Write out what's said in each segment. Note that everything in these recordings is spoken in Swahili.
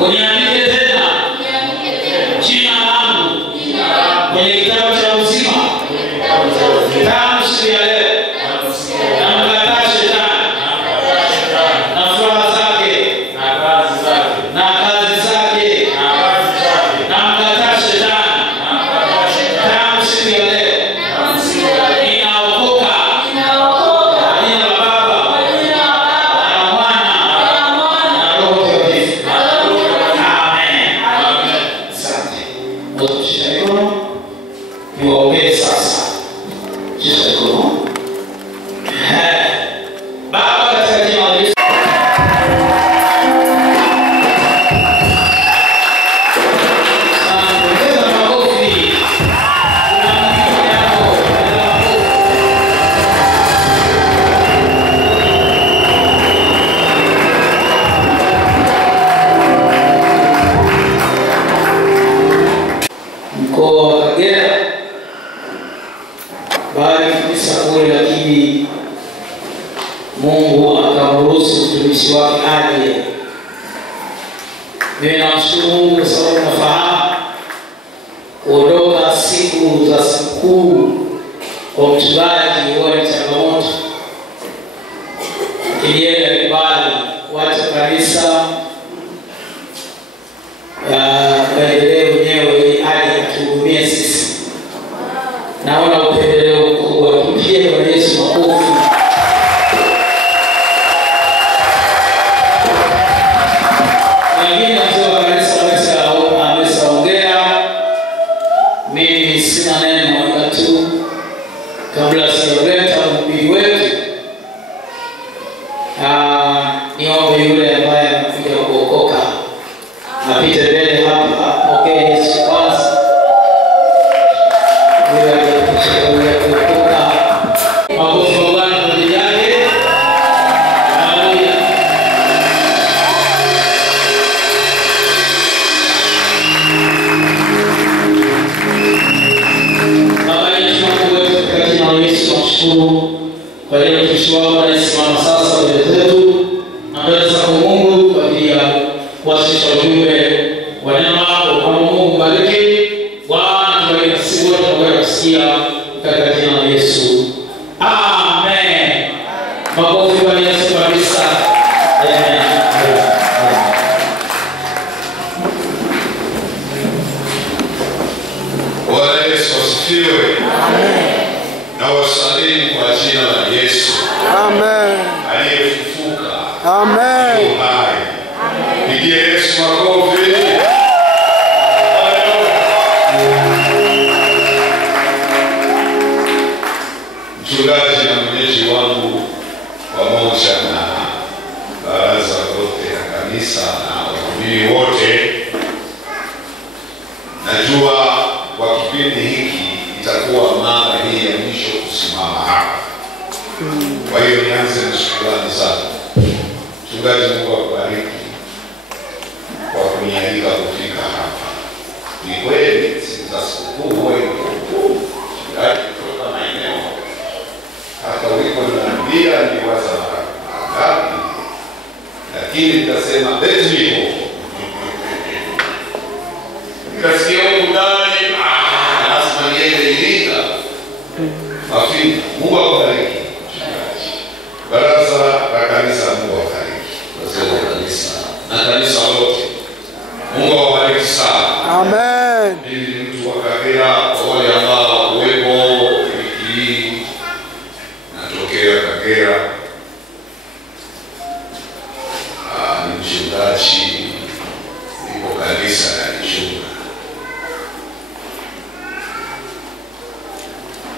Uniandike tena jina langu kwenye kitabu cha uzima. Tangu siku ya leo namkataa shetani na furaha zake na kazi zake. Namkataa shetani tangu siku ya leo. Ninaokoka kwa jina la Baba na Mwana na Roho Mtakatifu. Amen. Asante. Wote mikono niwaombee sasa. Just go. Baba katika jina la Yesu. Mkoa wa Kagera bali kabisa kule, lakini Mungu akamruhusu mtumishi wake aje. Mimi namshukuru Mungu kwa sababu nafahamu kuondoka siku za sikukuu kwa mchungaji huwa ni changamoto. Lakini yeye alikubali kuacha kanisa kaendelee mwenyewe ili aje atuhudumie sisi. Naona upendeleo mkubwa. Tupie kwa Yesu makofi. Wengine mzee wa kanisa amesaongea. Mimi sina neno wala tu. Kabla sijaleta mhubiri wetu, niombe yule ambaye amekuja kuokoka apite mbele hapa. Okay, Yesu kwanza. Kwa leo tushukuru anayesimama sasa mbele zetu na mbele za Mungu kwa ajili ya kuwasilisha ujumbe wa neno lako. Kwa Mungu bariki Bwana, tubariki sisi wote tunaweza kusikia katika jina la Yesu. Amen. Makofi kwa Yesu kabisa. Amen. Bwana Yesu asifiwe. Amen. Na wasalimu kwa jina la Yesu. Amen. Aliyefufuka. Amen. Yu hai. Pigie Yesu makofi. Mchungaji na mwenyeji wangu pamoja na baraza lote la kanisa na wahubiri wote, najua kwa kipindi hiki itakuwa mara hii ya mwisho kusimama hapa. Kwa hiyo nianze na shukrani sana. Mchungaji, Mungu akubariki kwa kunialika kufika hapa. Ni kweli siku za sikukuu huwa mchungaji kutoka maeneo hata uliko niambia niwaza ngapi, lakini nitasema let me go. Nikasikia huko ndani lazima niende Iringa. Afika. Mungu akubariki. Baraza la kanisa, Mungu akubariki. Wazee wa kanisa na kanisa lote, Mungu awabariki sana. Amen. Mimi mtu wa Kagera, kwa wale ambao kuwepo wiki hii, natokea Kagera. Ni mchungaji, niko kanisa la Ichunga.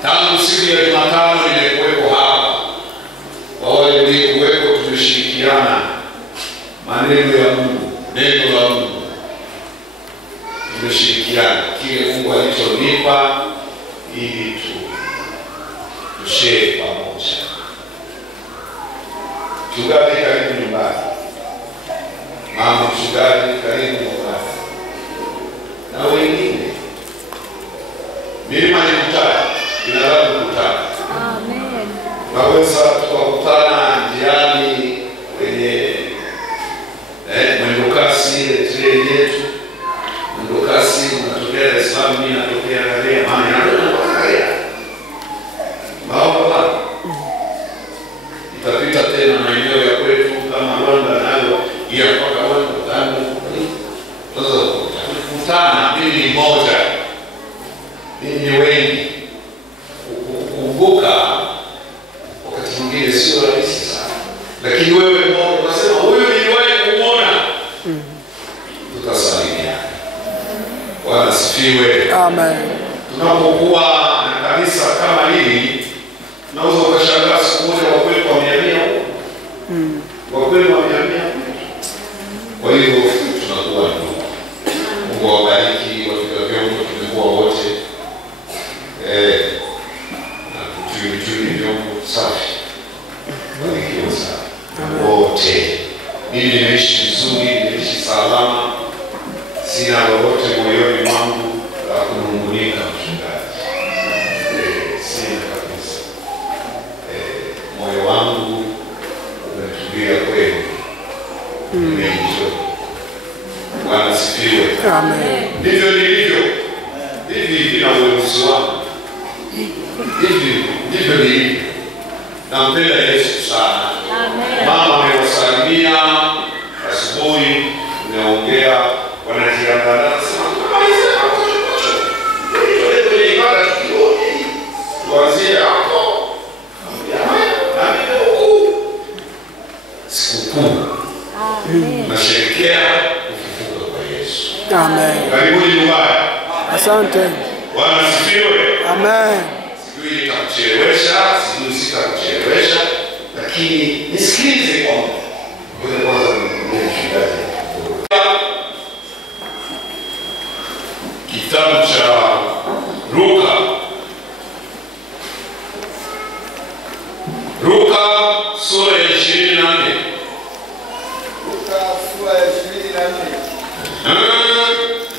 Tangu siku ya Jumatano nimekuwepo hapa. Kwa wale mliokuwepo tumeshirikiana maneno ya Mungu, neno la Mungu. Tumeshirikiana kile Mungu alichonipa ili tushare pamoja. Mchungaji, karibu nyumbani. Mama mchungaji, karibu nyumbani. Na wengine milima ni kutana, binadamu kutana. Amen. Naweza tukakutana njiani kwenye mwendokasi ile treni sababu mimi natokea Kagera, maana natokea Kagera. Baba itapita tena maeneo ya kwetu kama Rwanda nayo ya mpaka Rwanda tangu. Sasa kukutana mimi mmoja. Mimi wengi. Kukumbuka wakati mwingine sio rahisi sana. Lakini wewe mmoja unasema huyu niliwahi kumuona. Tutasalimia. Bwana asifiwe. Amen. Tunapokuwa na kanisa kama hili, naweza ukashangaa siku moja wa kweli kwa 100 wa kweli kwa 100. Kwa hiyo tunakuwa ndugu. Mungu awabariki watu vyombo tumekuwa wote. Na kutumikia vyombo safi. Barikiwa sana. Wote. Mimi nimeishi vizuri, nimeishi salama. Sina lolote moyoni mwangu la kunungunika mchungaji. Sina kabisa. Moyo wangu umetulia kweli. Nimeenjoy. Bwana asifiwe. Amen. Ndivyo nilivyo. Hivi na uwezo wangu. Hivi ndivyo nilivyo. Nampenda Yesu sana. Amen. Mama amewasalimia asubuhi, naongea wanajiandaa sana. Tuanzie hapo. Sikukuu. Amen. Nasherehekea kufufuka kwa Yesu. Amen. Karibuni nyumbani. Asante. Bwana asifiwe. Amen. Sijui nitakuchelewesha, sijui sitakuchelewesha, lakini nisikilize kwa Mungu. Ngoja kwanza nimshikaje. Kitabu cha Luka. Luka sura ya 24. Luka sura ya 24.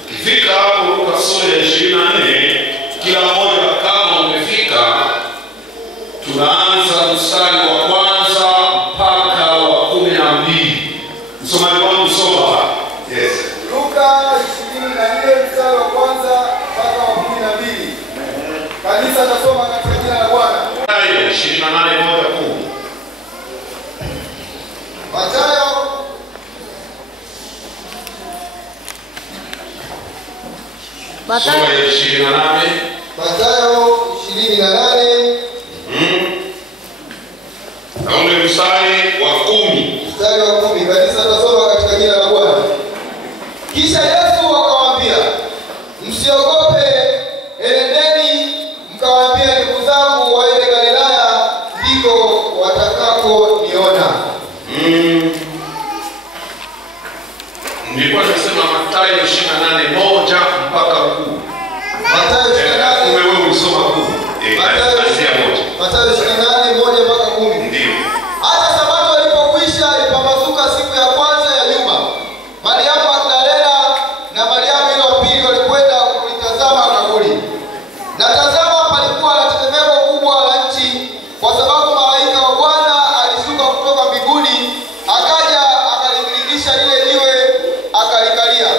Ukifika hapo Luka sura ya 24, kila mmoja kama umefika, tunaanza mstari wa kwanza mpaka wa 12. Msomaji wangu soma hapa. Yes. Luka 24 mstari wa kwanza mpaka wa 12. Kanisa nasoma katika jina la Bwana. 28:1-10. Sura ya 28. Mathayo 28. Na ule mstari wa 10. Mstari wa 10. Kanisa nasoma katika jina la Bwana. Kisha Yesu akawaambia, msiogope, enendeni mkawaambie ndugu zangu waende Galilaya, ndiko watakaponiona. Nilikuwa nasema Mathayo 28:1 mpaka 10. Mathayo 28. Wewe usoma 10. Mathayo 28:1 mpaka 10. Ndio. Hata Sabato ilipokwisha, ilipambazuka siku ya kwanza ya juma, Mariamu Magdalena na Mariamu ile wa pili walikwenda kulitazama kaburi. Na tazama, palikuwa na tetemeko kubwa la nchi, kwa sababu malaika wa Bwana alishuka kutoka mbinguni, akaja akaliviringisha lile jiwe, akalikalia.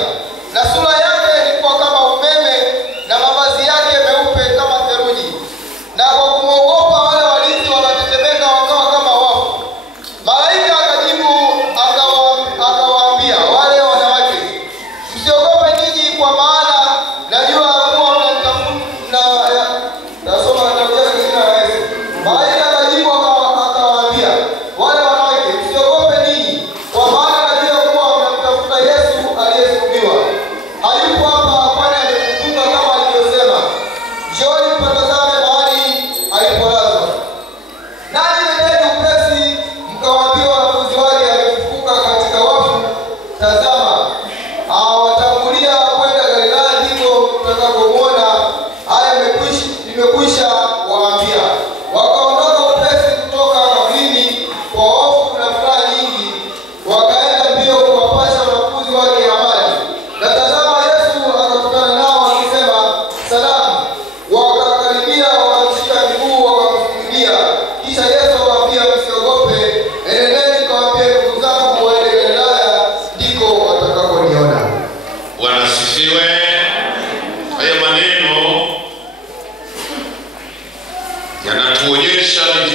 Na sura yake ilikuwa kama umeme, na mavazi yake meupe kama theluji. Na kwa kumwogopa wale walinzi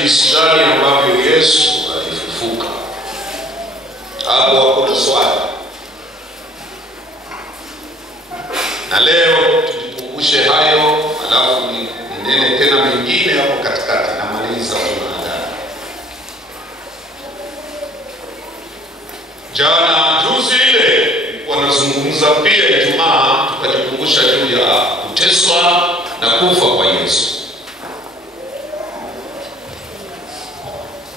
jinsi gani ambavyo Yesu alifufuka. Hapo hakuna swali. Na leo tujikumbushe hayo, alafu ninene tena mengine hapo katikati na maliza tunataka. Jana juzi ile wanazungumza pia Ijumaa, tukajikumbusha juu ya kuteswa na kufa kwa Yesu.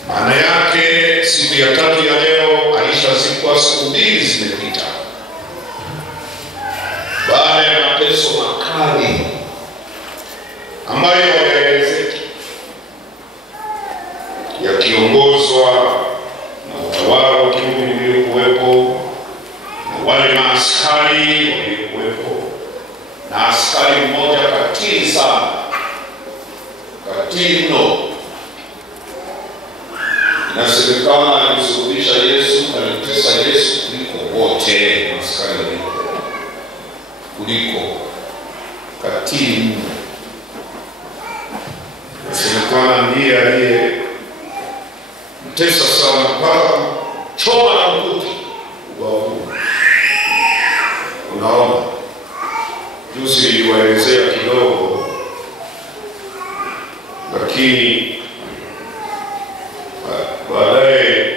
Maana yake siku ya tatu ya leo alishazikwa, siku mbili zimepita. Baada ya mateso makali ambayo yaelezeki yakiongozwa na utawala wa Kirumi uliokuwepo na wale maaskari waliokuwepo, na askari mmoja katili sana, katili mno. Inasemekana alimsulubisha Yesu, alimtesa Yesu kuliko wote askari waliokuwepo, kuliko katili mno. Inasemekana ndiye aliye mtesa sana mpaka choma na mkuki ubavuni. Unaona, juzi niliwaelezea kidogo, lakini baadaye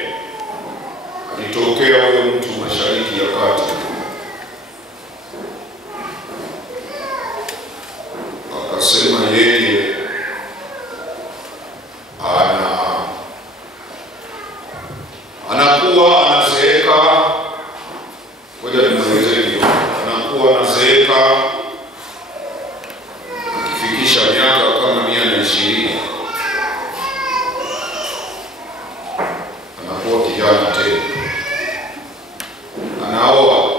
alitokea huyo mtu Mashariki ya Kati, akasema yeye anakuwa anazeeka. Ngoja nimweleze hiyo. Anakuwa anazeeka akifikisha miaka kama 120. Anakuwa kijana tena. Anaoa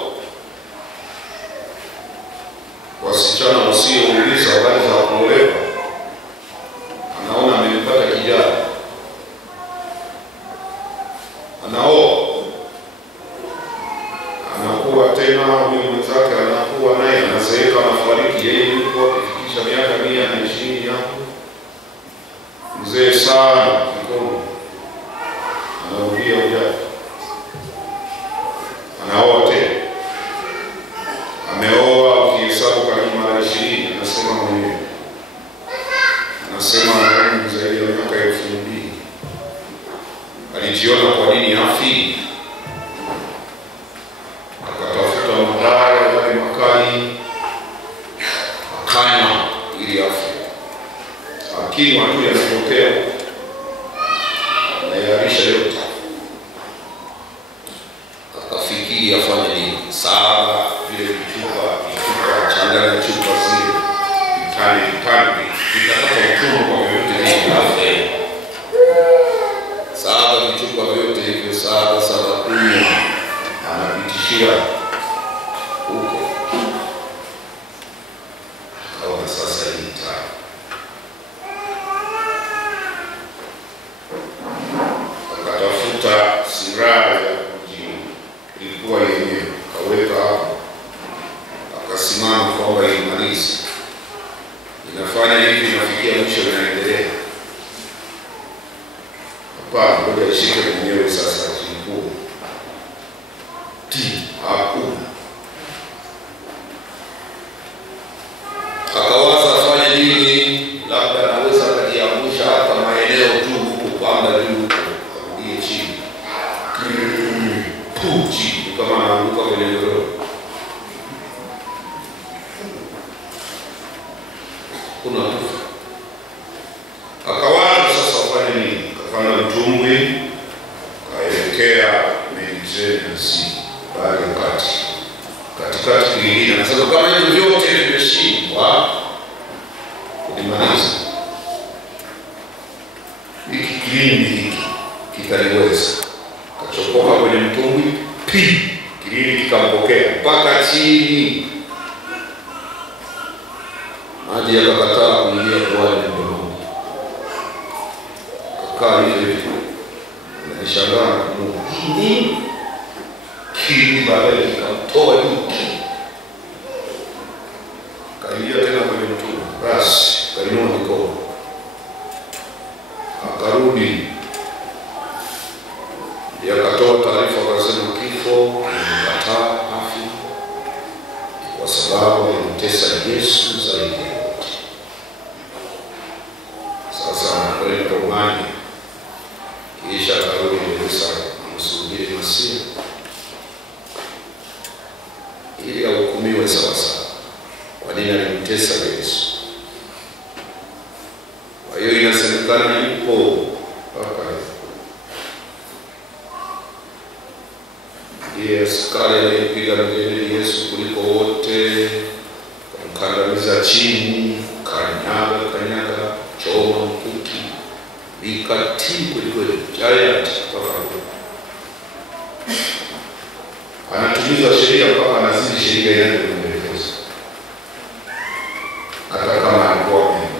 wasichana wasiouliza habari za kuolewa. Anaona amempata kijana, anaoa, anakuwa tena huyo mwenzake, anakuwa naye anazeeka, anafariki. Yeye yuko akifikisha miaka 120 hapo, mzee sana kikomo, anarudia ujana, anaoa tena. Ameoa ukihesabu karibu mara 20, anasema mwenyewe, anasema anaona zaidi ya miaka 2000. Alijiona kwa nini afi, akatafuta madawa yale makali, akanywa ili afi. Akinywa tu yanatokea, anayarisha yote. Akafikiri afanye nini? Sawa, vile vichupa changanya chupa zile vitani vitataka uchungu kwa yote hii afe. Sawa, vichupa vyote hivyo sawa kunywa, anapitishia huko. Akaona sasa hii taa. Akatafuta silaha ya ilikuwa yenyewe, akaweka hapo, akasimama kwamba imalize. Inafanya hivi, inafikia mwisho, inaendelea. Hapana, ngoja ishike mwenyewe sasa, chukua. Hakuna. Akawaza afanye nini, labda anaweza kujiangusha hata maeneo tu huko kwamba juu arudie chini. Puchi kama anaanguka kwenye ndoo. Kuna tufa. Akawaza sasa afanye nini. Akafanya mtumbwi, kaelekea Mediterranean, bahari ya kati. Katikati kilingine, anasema kama hivyo vyote vimeshindwa kulimaliza, hiki kilindi hiki kitaliweza. Kachokoka kwenye mtumbwi, kilindi kikampokea mpaka chini. Maji yakakataa kuingia puani na mdomoni. Kakaa hivi, anashangaa na Mungu. Kilindi baadaye kikamtoa juu. Kaingia tena kwenye mtumbwi. Basi kainua mikono, akarudi kwa sababu alimtesa Yesu zaidi ya wote. Sasa anakwenda Romani, kisha akarudi Yerusalemu kumsubiri Masihi ili ahukumiwe sawasawa kwa nini alimtesa Yesu. Kwa hiyo inasemekana yupo hapa. Yesu kale alipiga mjeledi Yesu kuliko wote, kumkandamiza chini, kanyaga, choma mkuki, vikati kuliko giant mpaka anatumiza sheria mpaka anazidi sheria yake kumwelekeza. Hata kama alikuwa mwenyewe.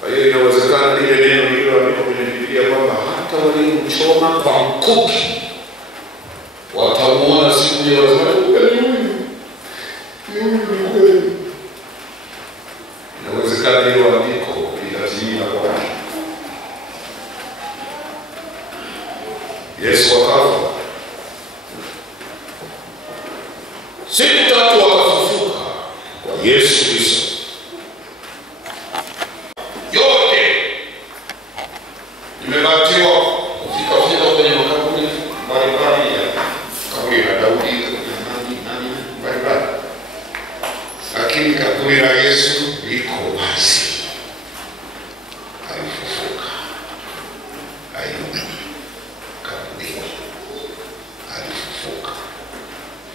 Kwa hiyo inawezekana lile neno lililoandikwa kwenye Biblia kwamba hata waliomchoma kwa mkuki watamuona siku moja wasema inawezekana hilo andiko litatimia kwa Yesu akafa. Siku 3 wakafufuka kwa Yesu Kristo. Yote imebatiwa kufika kwenye makaburi mbalimbali ya kaburi la Daudi, nani mbalimbali. Lakini kaburi la Yesu liko wazi. Alifufuka. Ayubu kaburi alifufuka.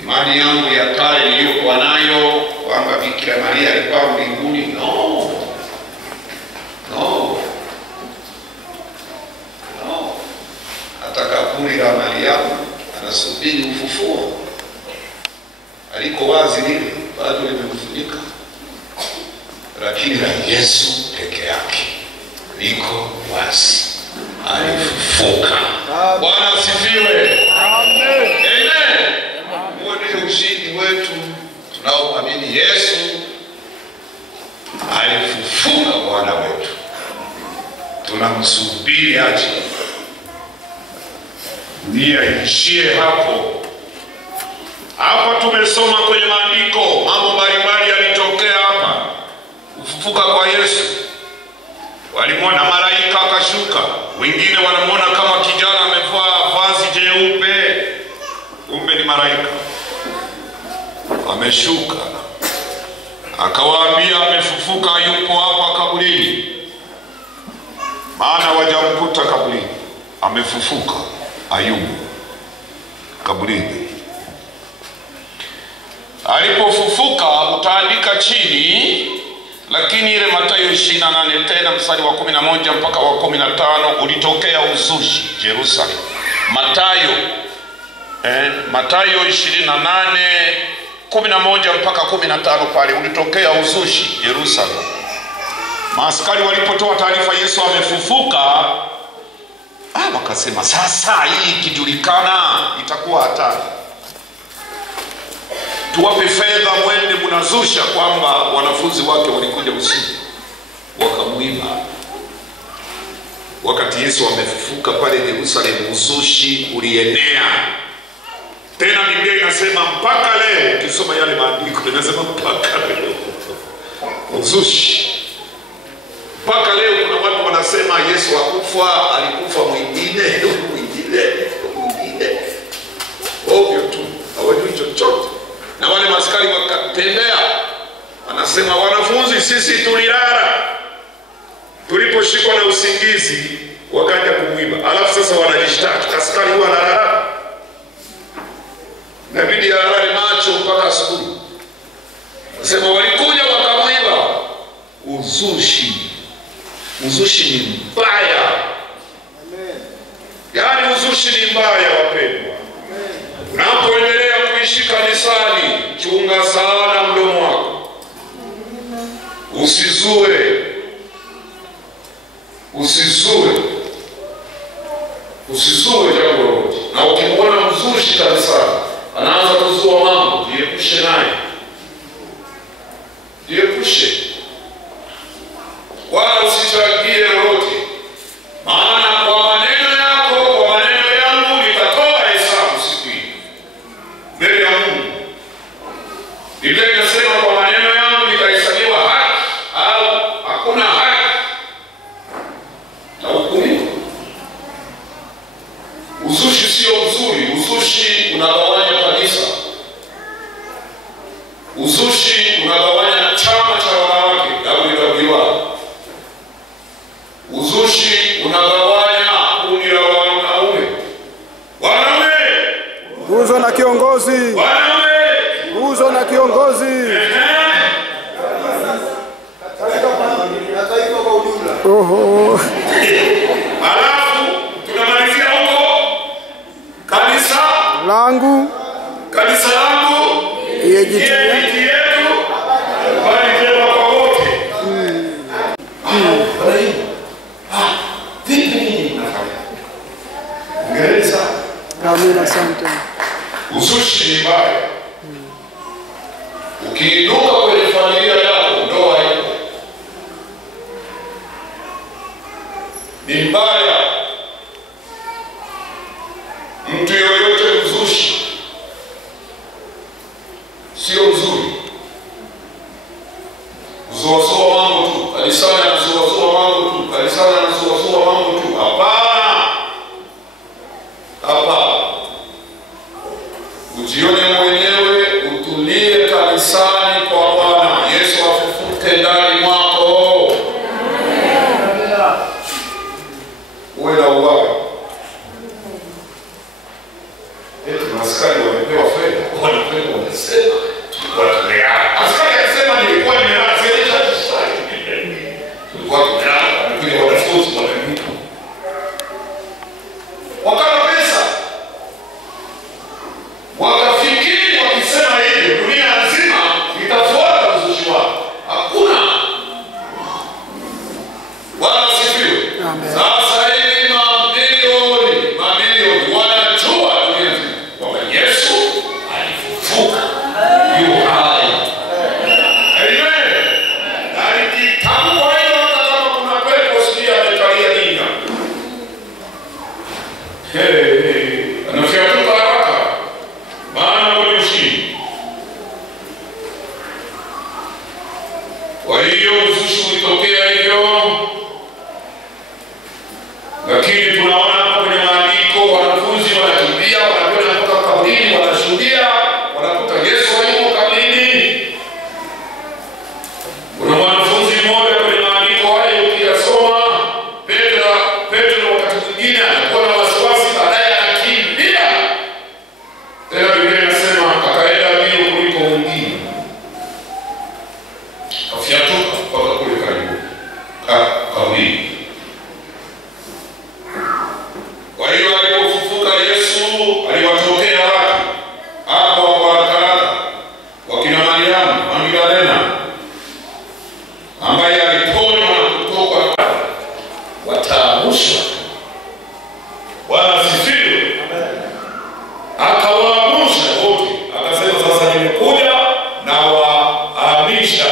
Imani yangu ya kale niliyokuwa nayo kwamba Bikira Maria alikuwa mbinguni, no. Hata kaburi la Mariamu anasubiri ufufuo, aliko wazi lile, bado limefunika. Lakini la Yesu peke yake liko wazi, alifufuka. Bwana asifiwe. Amen. Huo ndio ushindi wetu tunaoamini Yesu alifufuka. Bwana wetu tunamsubiri aje. Dunia ishie hapo. Hapa tumesoma kwenye maandiko mambo mbalimbali yalitokea hapa. Kufufuka kwa Yesu, walimwona malaika akashuka, wengine wanamuona kama kijana amevaa vazi jeupe, kumbe ni malaika ameshuka. Akawaambia amefufuka, yupo hapa kaburini. Maana wajamkuta kaburini, amefufuka. Ayubu kaburini. Alipofufuka utaandika chini, lakini ile Mathayo 28 tena mstari wa 11 mpaka wa 15 ulitokea uzushi Yerusalemu. Mathayo 28 11 mpaka 15 pale ulitokea uzushi Yerusalemu. Maaskari walipotoa taarifa Yesu amefufuka, wakasema sasa hii ikijulikana itakuwa hatari. Tuwape fedha mwende mnazusha kwamba wanafunzi wake walikuja usiku wakamuiba. Wakati Yesu amefufuka pale Yerusalemu uzushi ulienea. Tena Biblia inasema mpaka leo, ukisoma yale maandiko inasema mpaka leo uzushi. Mpaka leo kuna watu wanasema Yesu hakufa, alikufa mwingine. Ovyo tu, hawajui chochote. Na wale maskari wakatembea, wanasema wanafunzi sisi tulilala, tuliposhikwa na usingizi wakaja kumuiba. Alafu sasa wanajishtaki, askari huwa analala, inabidi alale macho mpaka asubuhi. Wanasema walikuja wakamuiba. Uzushi ni mbaya. Amen. Yaani uzushi ni mbaya wapendwa. Unapoendelea kuishi kanisani, chunga sana mdomo wako. Usizue jambo lolote. Na ukimwona mzushi kanisani anaanza kuzua mambo, jiepushe naye. Wala usichangie lolote. Maana kwa maneno yako, kwa maneno yangu nitatoa hesabu siku hii mbele ya Mungu. Biblia inasema kwa maneno yangu nitahesabiwa haki au hakuna haki, tahukumiwa. Uzushi sio mzuri. Uzushi unagawanya kanisa. Uzushi unagawanya chama cha wanawake WWA. Uzushi unagawanya kundi la wanaume. Wanaume, Nguzo na kiongozi. wanaume, Nguzo na kiongozi. Oho. Alafu tunamalizia huko kanisa Langu. Yejiti yetu bali njema kwa wote. Vipi nini mnafanya? Gereza. Amina, asante. Uzushi ni mbaya. Ukiinuka kwenye familia yako, ndoa yako ni mbaya. Mtu yoyote mzushi sio mzuri. Kuzoazoa mambo tu kanisani, anazoazoa mambo tu kanisani, anazoazoa mambo tu. Hapana, hapana. Ujione mwenyewe, utulie kanisani kwa Bwana. Yesu afufuke ndani mwako. Uwe na uwaga. Askari wamepewa fedha, wanapewa wanasema tunatumia. Askari akisema nilikuwa nimelala sasa tulikuwa tumelala, lakini wanafunzi wananipa. Wakala pesa. Wakafikiri wakisema hivyo dunia nzima itafuata uzushi wao. Hakuna. Bwana asifiwe. Sasa hivi mamilioni wanajua dunia nzima kwamba Yesu alifufuka. Yu hai. Amen. Alikitamkwa hilo hata kama kuna pepo sijui amekalia nini. Anafyatuka haraka. Maana wale ushindi. Kwa hiyo uzushi ulitokea hivyo. Lakini tunaona hapo kwenye maandiko wanafunzi wanakimbia, wanakwenda mpaka kaburini, wanashuhudia, wanakuta Yesu hayuko kaburini. Kuna mwanafunzi mmoja kwenye maandiko hayo ukiyasoma, Petro wakati mwingine anakuwa na wasiwasi, baadaye anakimbia. Tena Biblia inasema akaenda mbio kuliko wengine. Afyatuka mpaka kule karibu kaburini. Kwa hiyo alipofufuka Yesu aliwatokea watu hapo kwa Kanada, wakina Mariamu Magdalena ambaye aliponywa na kutoka wataamusha. Bwana asifiwe. Akawaamusha wote, akasema sasa nimekuja na waamisha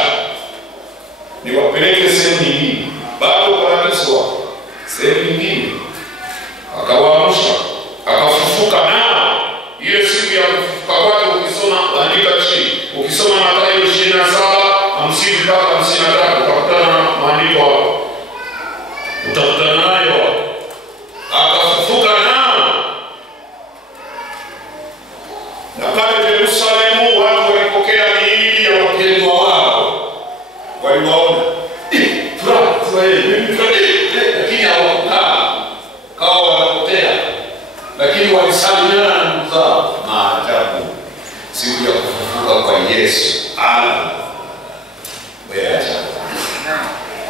niwapeleke sehemu nyingine. Bado paradiso sehemu nyingine. Akawaamusha, akafufuka nao. Ile siku ya kufufuka kwake ukisoma andika chini. Ukisoma Mathayo 27:50 mpaka 53 utakutana na maandiko hapo. Utakutana nayo. Akafufuka nao. Na pale Yerusalemu watu walipokea miili ya wapendwa wao. Waliwaona. Lakini hawakukaa. Kawa wanapotea. Lakini walisalimiana na ndugu zao. Maajabu. Siku ya kufufuka kwa Yesu.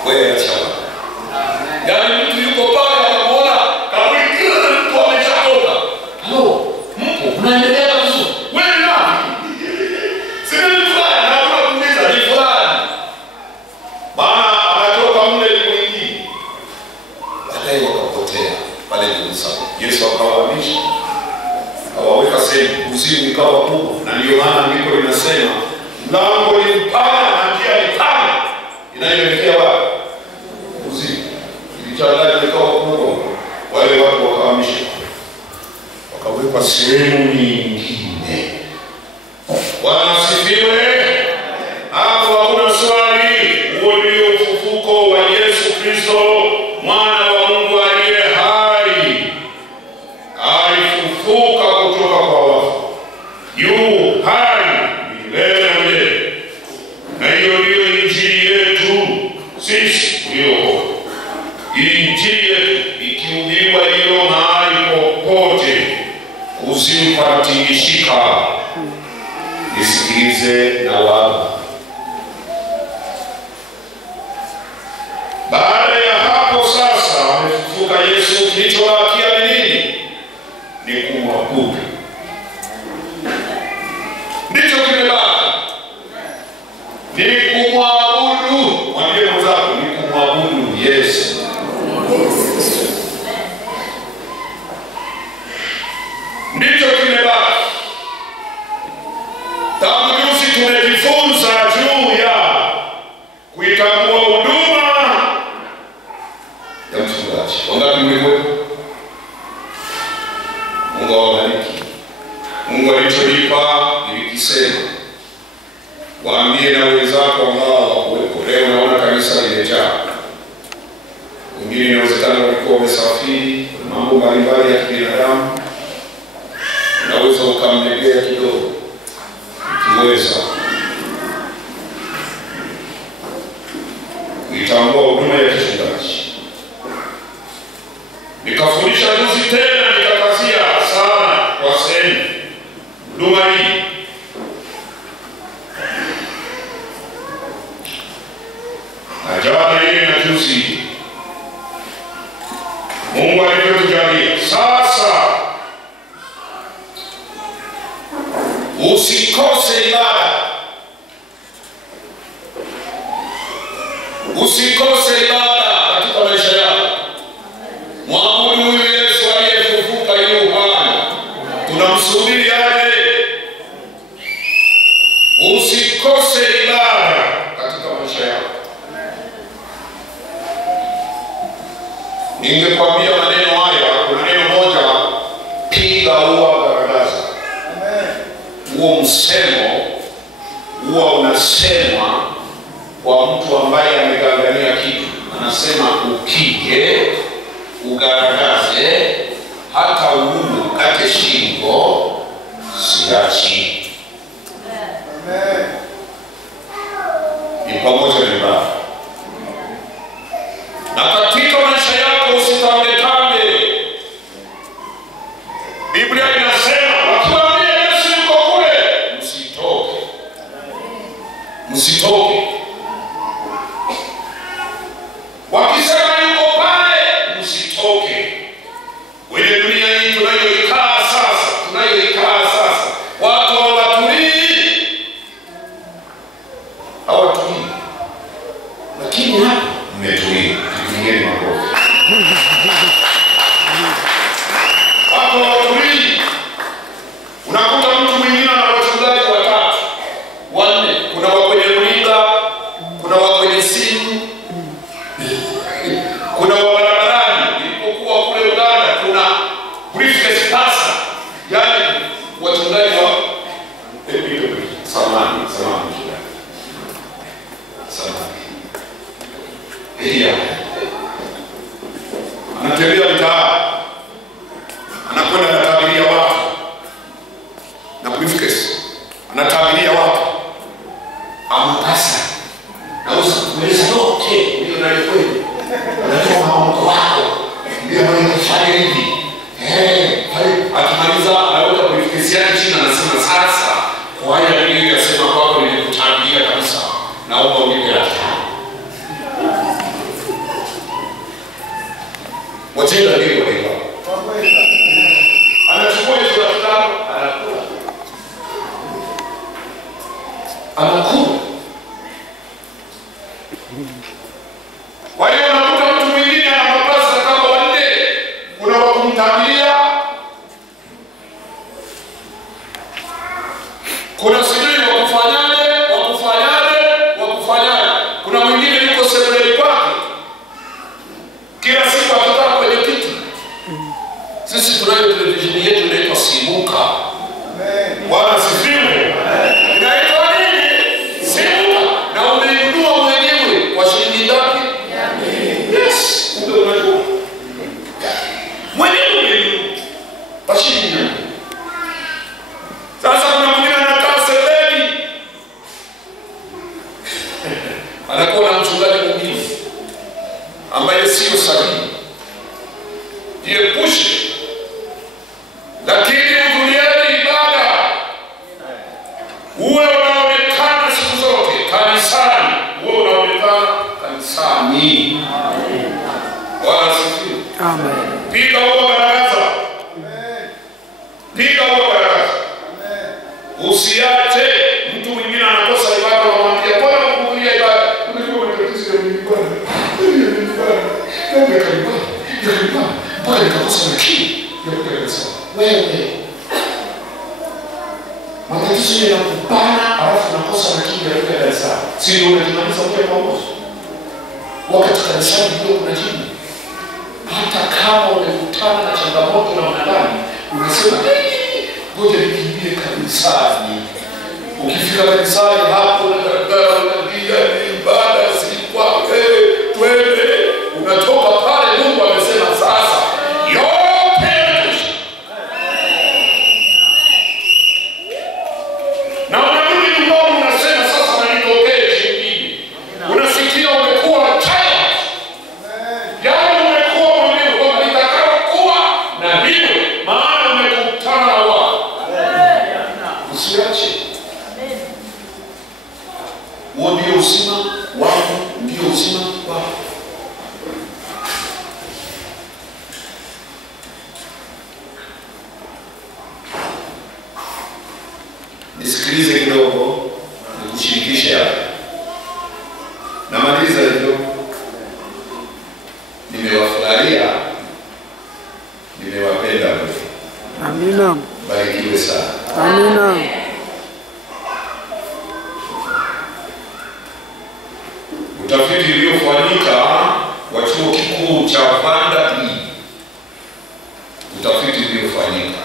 Wewe acha. Yaani mtu yuko pale anamuona kaburi kila mtu ameshatoka. Halo, mpo mnaendelea vizuri. Wewe nani? Sina fulani, na kuuliza ni fulani. Maana anatoka mle ni mwingine. Baadaye wakapotea pale Yerusalemu. Yesu akawahamisha. Akawaweka sehemu, kuzimu ikawa kubwa. Na ndio maana ndiko linasema mlango ni mpana na njia ni pana inayoelekea wapi? Kuzimu. Ilichanganya ikawa kubwa. Wale watu wakahamisha. Wakawekwa sehemu nyingine. Bwana asifiwe. nisikilize na wapa. Baada ya hapo sasa amefufuka Yesu, kilichobakia ni nini? Ni kumwabudu. Ndicho kimebaki, ni kumwabudu. Mwambie mwenzako, ni kumwabudu Yesu. Ndicho kimebaki. Tangu juzi tumejifunza juu ya kuitambua huduma ya mchungaji. Wangapi mlikuwepo? Mungu awabariki. Mungu alicholipa nilikisema. Waambie na wenzako ambao hawakuwepo. Leo naona kanisa limejaa. Wengine inawezekana walikuwa wamesafiri, mambo mbalimbali ya kibinadamu. Unaweza ukamlegea kidogo. Ukiweza kuitambua huduma ya kichungaji. Nikafundisha juzi tena, nikakazia sana kwa sehemu huduma hii. Na jana ile na juzi Mungu alivyotujalia. Sasa usikose ibada. Usikose ibada katika maisha yako. Mwabudu huyu Yesu aliyefufuka yu hai. Tunamsubiri aje. Usikose ibada katika maisha yako. Ningekwambia maneno haya, kuna neno moja, piga huwa garagaza. Huo msemo huwa unasemwa kwa mtu ambaye amegangania kitu. Anasema upige, ugaragaze, hata uungu ukate shingo, siachi. Ni pamoja na ibada. Na katika maisha yako usitangetange. Biblia inasema wakiwaambia Yesu yuko kule, msitoke. Msitoke. Wakisema yuko pale, msitoke. Kwenye dunia hii tunayoikaa sasa, watu hawatulii. Hawatulii. Lakini hapa mmetulii. Tupigeni makofi. Watu hawatulii. Unakuta mtu mwingine na wachungaji watatu, wanne. Kuna wa kwenye runinga, kuna wa kwenye simu, kuna wa barabarani. Nilipokuwa kule Uganda, kuna briefcase pasa. Yaani wachungaji wa samani. Anatembea mtaa, anakwenda anatabiria watu na briefcase, anatabiria watu. Amapasa nauza kueleza yote ndio nalikwenda. Unatoa maombi wako ndio unafanya hivi. Akimaliza anaweka briefcase yake chini, anasema sasa kwa haya niliyosema kwako nilikutabia kabisa, naomba unipe hata. Wajenda ndio wale. Anachukua hizo kitabu, anakula. Kwa hiyo unakuta mtu mwingine ana mapasa kama wanne, kuna wa kumtabia, kuna sijui wa kufanyaje. Kuna mwingine yuko sebuleni kwake, kila siku atakaa kwenye kiti. Sisi tunayo televisheni yetu inaitwa Simuka. Bwana asifiwe. Inaitwa nini? Simuka. Na umeinunua mwenyewe kwa shilingi ngapi? Yes, ndio unajua. Mwenyewe umeinunua kwa shilingi ngapi? Sasa kuna mwingine anakaa sebuleni, anakuwa na mchungaji mwingine ambaye sio sahihi. Jiepushe. Lakini hudhurieni ibada. Uwe amani. Bwana asifiwe. Amen. Piga huo baraza. Piga huo baraza. Usiache mtu mwingine anakosa ibada unamwambia bwana kukulia ibada. Unajua matatizo ya Mungu Bwana. Bwana kakosa makini. Wewe matatizo yanakubana alafu nakosa makini ya kuja kanisa. Sio unajimaliza moja kwa moja. Wakati kanisani ndio kuna jibu. Hata kama umekutana na changamoto na mwanadamu, unasema ngoja nikimbie kanisani. Ukifika kanisani hapo unaambia ibada si kwa wewe, twende. Unatoka pale Mungu amesema sasa yote yanatosha. Na unarudi nyumbani unasema sasa nalitokee shingine. Unasikia umekuwa child. Yaani umekuwa mwenyewe kwamba nitakao kuwa na hivyo maana umekutana na wao. Usiache. Huo ndio uzima wangu, ndio uzima wako. Nisikilize kidogo, nikushirikishe hapa. Namaliza hivyo. Nimewafurahia, nimewapenda wote. Amina. Barikiwe sana. Amina. Utafiti uliofanyika wa chuo kikuu cha Vanderbilt, utafiti uliofanyika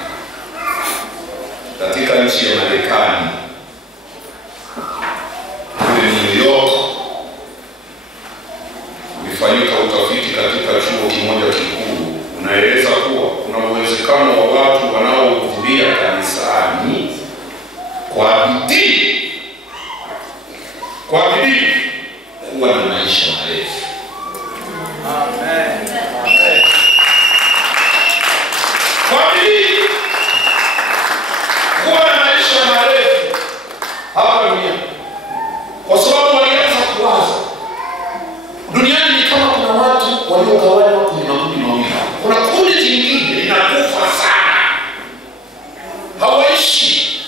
katika nchi ya Marekani kule New York, ulifanyika utafiti katika chuo kimoja kikuu, unaeleza kuwa kuna uwezekano wa watu wanaohudhuria kanisani kwa bidii kuwa na maisha marefu. Amen. Kwa bidii kuwa na maisha marefu hapa duniani. Kwa sababu walianza kuwaza duniani ni kama kuna watu waliogawanywa kwenye makundi mawili. Kuna kundi jingine linakufa sana, hawaishi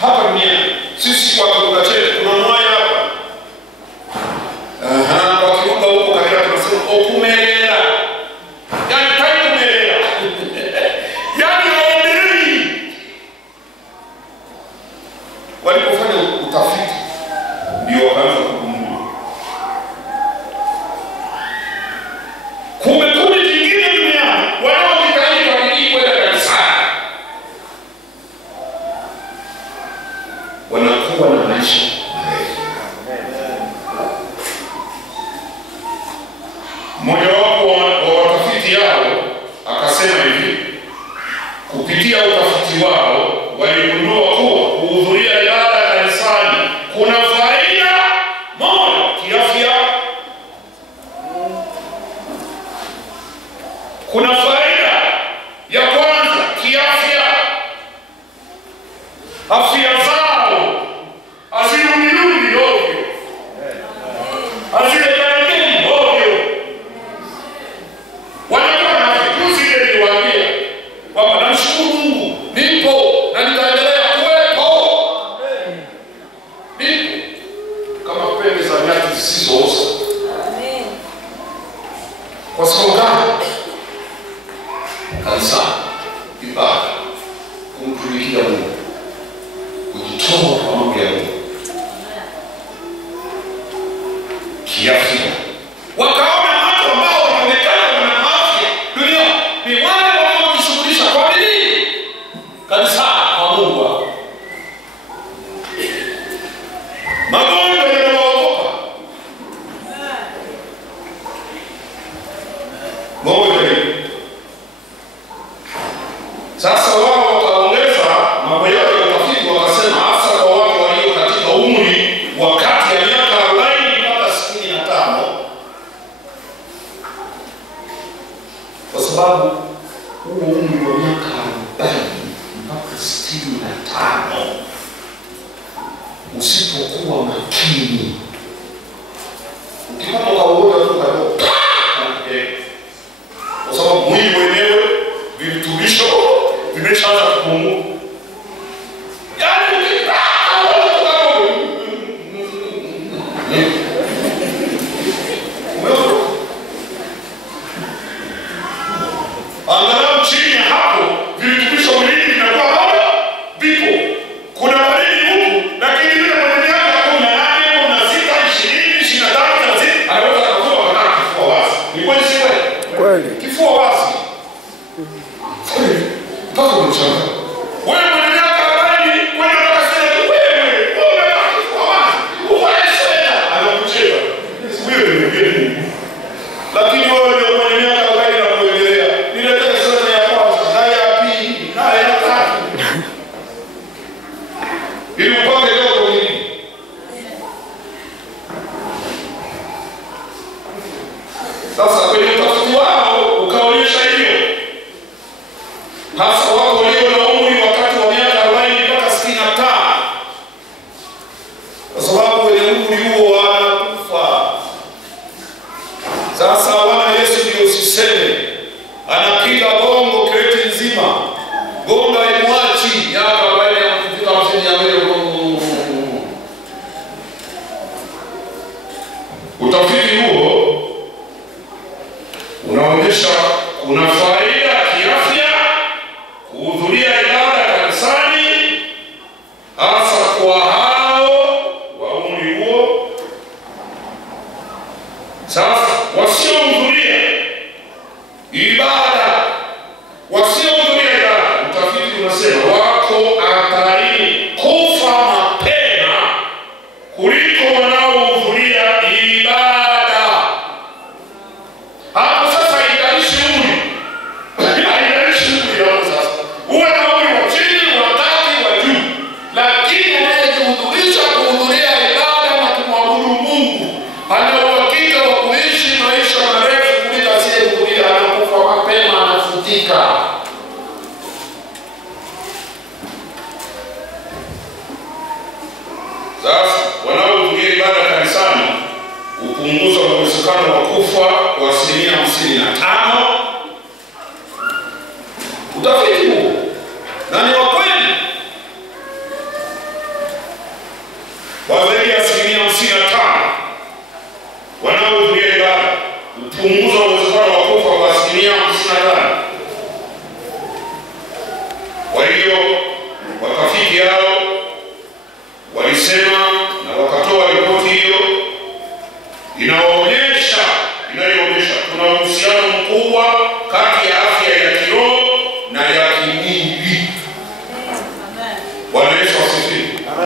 hapa duniani. Sisi kwa lugha yetu kuna moja hapa. Kwa kiruka huko katika tunasema okumelera. Yaani taikumelera. Yaani haendelei. Walipofanya utafiti ndio wakaanza kugundua kumbe kundi jingine duniani wanaojitahidi wakijii kwenda kanisani wanakuwa na maisha marefu. Mmoja wapo wa watafiti yao akasema hivi, kupitia utafiti wao waligundua kuwa kuhudhuria ibada kanisani kuna faida moja kiafya. Kuna faida ya kwanza kiafya. Afya zao hazirudi ovyo. Hazirejea ovyo. Wanakuwa na afya zile niliwaambia kwamba namshukuru Mungu nipo na nitaendelea kuwepo. Nipo kama pembe za nyati zisizooza. Amen. Kwa sababu gani? Kanisa, ibada, kumtumikia Mungu, kujitoa kwa mambo ya Mungu. Kiafya. Wakaona watu ambao wanaonekana wana afya dunia ni wale wanaojishughulisha kwa bidii kanisa kwa Mungu. Magonjwa yanawaogopa. Sasa wao wakaongeza mambo yao ya utafiti, wakasema hasa kwa watu walio katika umri wa kati ya miaka 40 mpaka 65, kwa sababu huo umri wa miaka 40 mpaka 65 usipokuwa makini ukipata ukaogopa tu kadogo. Kwa sababu mwili wenyewe virutubisho vimeshaanza kupungua. Yaani angalau chini ya hapo virutubisho mwilini vinakuwa bado vipo. Kuna baridi huku, lakini yule mwenye miaka 18, 16, 20, 25, 30 anaweza kutoa kana kifua wazi. Ni kweli si kweli? Kifua wazi. Mpaka unachanga. Wewe mwenye miaka 40, kwenda ukasema wewe una kifua wazi. Uvae sweta anakucheka. Wewe ni mgeni. Lakini wewe ndio mwenye miaka 40 na kuendelea. Niletee sweta ya kwanza, na ya pili, na ya tatu. Ili upate leo nini? Sasa kwenye utafiti wao ukaonyesha hiyo. Hasa wako walio na umri wakati wa miaka 40 mpaka 65. Kwa sababu wenye umri huo wanakufa. Sasa Bwana Yesu ndio usiseme. Anapiga bongo kreti nzima. Gonga imwachi yaka wale kufika 50 ya mbele. Utafiti huo unaonyesha kuna faida kiafya kuhudhuria ibada kanisani, hasa kwa hao wa umri huo. Sasa wasiohudhuria ibada, utafiti unasema wako hatarini kufa mapema kuliko wanaohudhuria ibada. Hapo sasa haijalishi umri. Haijalishi umri hapo sasa. Uwe na umri wa chini, wa kati, wa juu. Lakini anayejihudhurisha kuhudhuria ibada na kumwabudu Mungu ana uhakika wa kuishi maisha marefu kuliko asiyehudhuria. Anakufa mapema, anafutika. Sasa wanaohudhuria ibada kanisani hupunguza uwezekano wa kufa kwa 55%. Utafiti huu na ni wa kweli. Zaidi ya 55% wanaohudhuria ibada hupunguza uwezekano wa kufa kwa 55%.